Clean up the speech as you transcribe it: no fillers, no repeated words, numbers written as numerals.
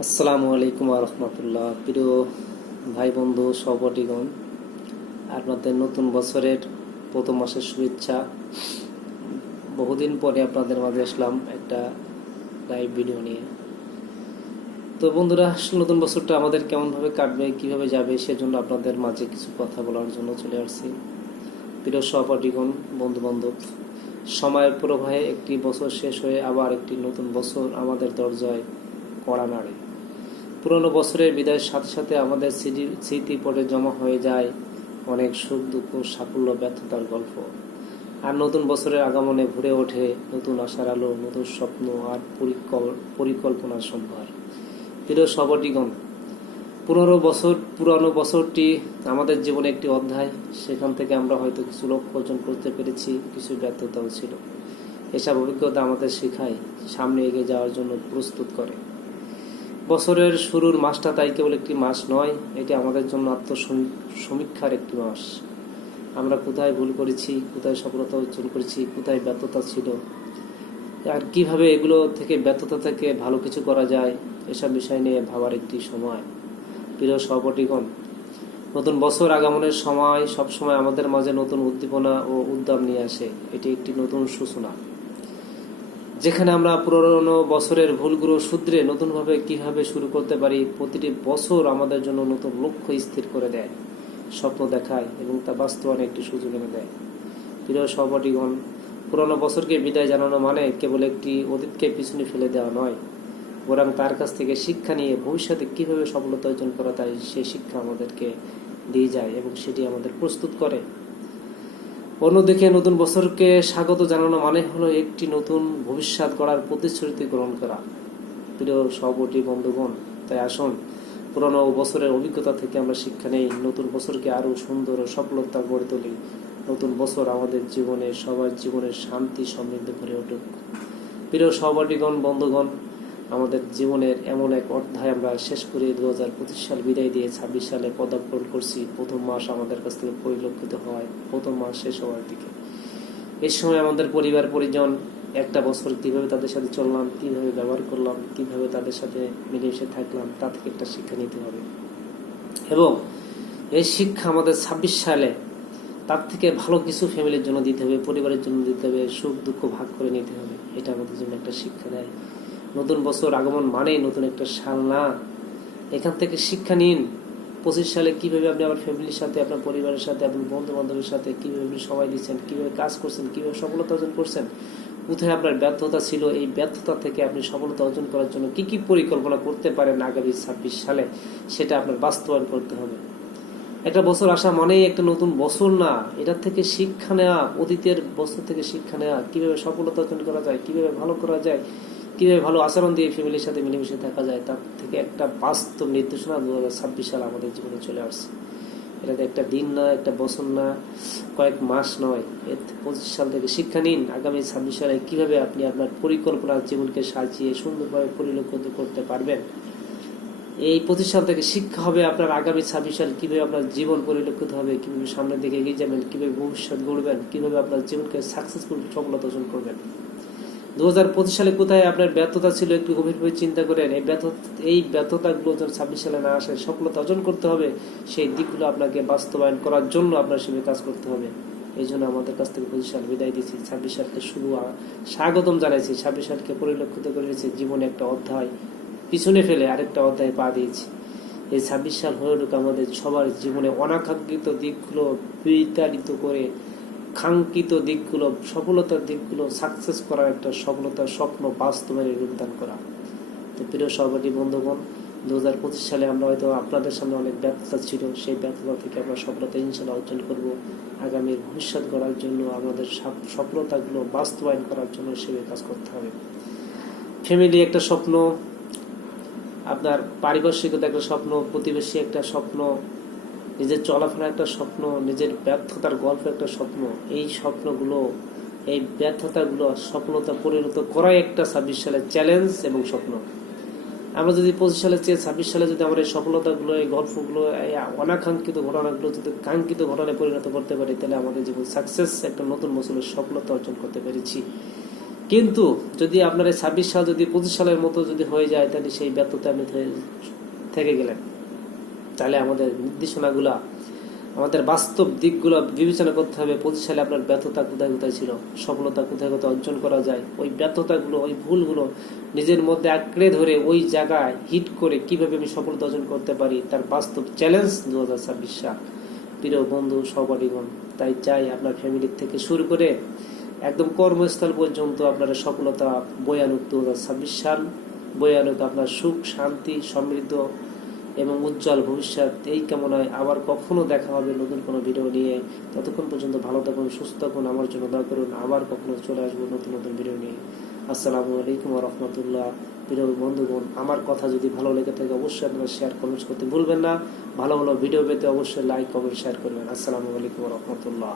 আসসালামু আলাইকুম রহমতুল্লাহ। প্রিয় ভাই বন্ধু সহপাঠীগণ, আপনাদের নতুন বছরের প্রথম মাসের শুভেচ্ছা। বহুদিন পরে আপনাদের মাঝে আসলাম একটা লাইভ ভিডিও নিয়ে। তো বন্ধুরা, নতুন বছরটা আমাদের কেমনভাবে কাটবে, কিভাবে যাবে, সেজন্য আপনাদের মাঝে কিছু কথা বলার জন্য চলে আসছি। প্রিয় সহপাঠীগণ, বন্ধু বান্ধব, সময়ের প্রবাহে একটি বছর শেষ হয়ে আবার একটি নতুন বছর আমাদের দরজায় কড়া নাড়ে। পুরনো বছরের বিদায়ের সাথে সাথে আমাদের স্মৃতি পটে জমা হয়ে যায় অনেক সুখ দুঃখ, সাফল্য, ব্যর্থতার গল্প। আর নতুন বছরের আগমনে ভরে ওঠে নতুন আশার আলো, নতুন স্বপ্ন আর পরিকল্পনার সম্ভার। প্রিয় সহপাঠীগণ, পুরনো বছরটি আমাদের জীবনে একটি অধ্যায়। সেখান থেকে আমরা হয়তো কিছু লক্ষ্য অর্জন করতে পেরেছি, কিছু ব্যর্থতাও ছিল। এসব অভিজ্ঞতা আমাদের শেখায়, সামনে এগিয়ে যাওয়ার জন্য প্রস্তুত করে। বছরের শুরুর মাসটা তাই কেবল একটি মাস নয়, এটি আমাদের জন্য আত্মসমীক্ষার একটি মাস। আমরা কোথায় ভুল করেছি, কোথায় সফলতা অর্জন করেছি, কোথায় ব্যর্থতা ছিল, আর কিভাবে এগুলো থেকে, ব্যর্থতা থেকে ভালো কিছু করা যায়, এসব বিষয় নিয়ে ভাবার একটি সময়। প্রিয় সহপাঠীগণ, নতুন বছর আগমনের সময় সবসময় আমাদের মাঝে নতুন উদ্দীপনা ও উদ্যম নিয়ে আসে। এটি একটি নতুন সূচনা, যেখানে আমরা পুরনো বছরের ভুলগুলো শুধরে নতুনভাবে কিভাবে শুরু করতে পারি। প্রতিটি বছর আমাদের জন্য নতুন লক্ষ্য স্থির করে দেয়, স্বপ্ন দেখায় এবং তা বাস্তবায়নে একটি সুযোগ এনে দেয়। প্রিয় সহপাঠীগণ, পুরনো বছরকে বিদায় জানানো মানে কেবল একটি অতীতকে পিছনে ফেলে দেওয়া নয়, বরং তার কাছ থেকে শিক্ষা নিয়ে ভবিষ্যতে কিভাবে সফলতা অর্জন করা যায় সেই শিক্ষা আমাদেরকে দিয়ে যায় এবং সেটি আমাদের প্রস্তুত করে। অন্যদিকে নতুন বছরকে স্বাগত জানানো মানে হলো একটি নতুন ভবিষ্যৎ গড়ার প্রতিশ্রুতি গ্রহণ করা। প্রিয় সহপাঠী বন্ধুগণ, তাই আসুন পুরনো বছরের অভিজ্ঞতা থেকে আমরা শিক্ষা নেই, নতুন বছরকে আরো সুন্দর ও সফলতা গড়ে তুলি। নতুন বছর আমাদের জীবনে, সবার জীবনের শান্তি সমৃদ্ধ করে উঠুক। প্রিয় সহপাঠীগণ, বন্ধুগণ, আমাদের জীবনের এমন এক অধ্যায় আমরা শেষ করে 2025 সাল বিদায় দিয়ে 26 সালে পদার্পণ করছি। প্রথম মাস আমাদের কাছ থেকে পরিলক্ষিত হয়, প্রথম মাস শেষ হওয়ার দিকে। এই সময় আমাদের পরিবার পরিজন, একটা বছর কিভাবে তাদের সাথে চললাম, কিভাবে ব্যবহার করলাম, কিভাবে তাদের সাথে মিলেমিশে থাকলাম, তা থেকে একটা শিক্ষা নিতে হবে। এবং এই শিক্ষা আমাদের 26 সালে তার থেকে ভালো কিছু ফ্যামিলির জন্য দিতে হবে, পরিবারের জন্য দিতে হবে, সুখ দুঃখ ভাগ করে নিতে হবে। এটা আমাদের জন্য একটা শিক্ষা দেয়। নতুন বছর আগমন মানেই নতুন একটা সাল না। এখান থেকে শিক্ষা নিন, 25 সালে কিভাবে আপনি আপনার ফ্যামিলির সাথে, আপনার পরিবারের সাথে, আপনার বন্ধু বান্ধবের সাথে কিভাবে আপনি সময় দিচ্ছেন, কিভাবে কাজ করছেন, কিভাবে সফলতা অর্জন করছেন, কোথায় আপনার ব্যর্থতা ছিল, এই ব্যর্থতা থেকে আপনি সফলতা অর্জন করার জন্য কি কি পরিকল্পনা করতে পারেন আগামী 26 সালে, সেটা আপনার বাস্তবায়ন করতে হবে। একটা বছর আসা মানেই একটা নতুন বছর না, এটার থেকে শিক্ষা নেওয়া, অতীতের বছর থেকে শিক্ষা নেওয়া, কিভাবে সফলতা অর্জন করা যায়, কিভাবে ভালো করা যায়, কিভাবে ভালো আচরণ দিয়ে ফ্যামিলির সাথে মিলেমিশে থাকা যায়, তার থেকে একটা বাস্তব নির্দেশনা 2026 সাল আমাদের জীবনে চলে আসছে। এটাতে একটা দিন না, একটা বছর না, কয়েক মাস নয়, 25 সাল থেকে শিক্ষা নিন। আগামী 26 সালে কিভাবে আপনি আপনার পরিকল্পনা জীবনকে সাজিয়ে সুন্দরভাবে পরিলক্ষিত করতে পারবেন। এই 25 সাল থেকে শিক্ষা হবে আপনার আগামী 26 সাল কিভাবে আপনার জীবন পরিলক্ষিত হবে, কিভাবে সামনের দিকে এগিয়ে যাবেন, কিভাবে ভবিষ্যৎ গড়বেন, কিভাবে আপনার জীবনকে সাকসেসফুল, সফলতা অর্জন করবেন। 2025 সালে কোথায় আপনার ব্যর্থতা ছিল একটু গভীরভাবে চিন্তা করেন। এই ব্যর্থতাগুলো যেন 26 সালে না আসে, সফলতা অর্জন করতে হবে। সেই দিকগুলো আপনাকে বাস্তবায়ন করার জন্য আপনার সেভাবে কাজ করতে হবে। এই জন্য আমাদের কাছ থেকে 25 সাল বিদায় দিচ্ছি, 26 সালকে শুরু স্বাগতম জানাইছি, 26 সালকে পরিলক্ষিত করেছি জীবনে একটা অধ্যায় পিছনে ফেলে আরেকটা অধ্যায় পা দিয়েছি। এই 26 সাল হয়ে উঠুক আমাদের সবার জীবনে অনাকাঙ্ক্ষিত দিকগুলো বিতাড়িত করে কাঙ্ক্ষিত দিকগুলো, সফলতার দিকগুলো সাকসেস করার একটা সফলতার স্বপ্ন বাস্তবায়নে রূপদান করা। তো প্রিয় সহপাঠী বন্ধুগণ, 2025 সালে আমরা হয়তো আপনাদের সামনে অনেক ব্যর্থতা ছিল, সেই ব্যর্থতা থেকে আমরা সফলতা ইনশাল্লাহ অর্জন করব। আগামীর ভবিষ্যৎ গড়ার জন্য আমাদের সফলতাগুলো বাস্তবায়ন করার জন্য সেভাবে কাজ করতে হবে। ফ্যামিলি একটা স্বপ্ন, আপনার পারিপার্শ্বিকতা একটা স্বপ্ন, প্রতিবেশী একটা স্বপ্ন, নিজের চলাফেরা একটা স্বপ্ন, নিজের ব্যর্থতার গল্প একটা স্বপ্ন। এই স্বপ্নগুলো, এই ব্যর্থতাগুলো সফলতা পরিণত করাই একটা 26 সালের চ্যালেঞ্জ এবং স্বপ্ন। আমরা যদি 25 সালের চেয়ে 26 সালে যদি আমরা এই সফলতাগুলো, এই গল্পগুলো, এই অনাকাঙ্ক্ষিত ঘটনাগুলো যদি কাঙ্ক্ষিত ঘটনায় পরিণত করতে পারি, তাহলে আমাদের জীবন সাকসেস, একটা নতুন বছরের সফলতা অর্জন করতে পেরেছি। কিন্তু যদি আপনার এই 26 সাল যদি 25 সালের মতো যদি হয়ে যায়, তাহলে সেই ব্যর্থতা আপনি থেকে গেলেন। তাহলে আমাদের নির্দেশনাগুলা, আমাদের বাস্তব দিকগুলো বিবেচনা করতে হবে। 25 সালে আপনার ব্যর্থতা কোথায় কোথায় ছিল, সফলতা কোথায় কোথায় অর্জন করা যায়, ওই ব্যর্থতাগুলো, ওই ভুলগুলো নিজের মধ্যে আঁকড়ে ধরে ওই জায়গায় হিট করে কিভাবে আমি সফলতা অর্জন করতে পারি, তার বাস্তব চ্যালেঞ্জ 2026 সাল। প্রিয় বন্ধু সহপাঠীগণ, তাই চাই আপনার ফ্যামিলি থেকে শুরু করে একদম কর্মস্থল পর্যন্ত আপনার সফলতা বয়ে আনুক 2026 সাল, বয়ে আনুক আপনার সুখ, শান্তি, সমৃদ্ধ এবং উজ্জ্বল ভবিষ্যৎ। এই কামনায় আবার কখনো দেখা হবে নতুন কোনো ভিডিও নিয়ে। ততক্ষণ পর্যন্ত ভালো থাকুন, সুস্থ থাকুন, আমার জন্য দোয়া করুন। আবার কখনো চলে আসবো নতুন নতুন ভিডিও নিয়ে। আসসালামু আলাইকুম ওয়া রাহমাতুল্লাহ। প্রিয় বন্ধুগণ, আমার কথা যদি ভালো লেগে থাকে অবশ্যই আপনারা শেয়ার কমেন্টস করতে ভুলবেন না। ভালো ভালো ভিডিও পেতে অবশ্যই লাইক কমেন্ট শেয়ার করবেন। আসসালামু আলাইকুম ওয়া রাহমাতুল্লাহ।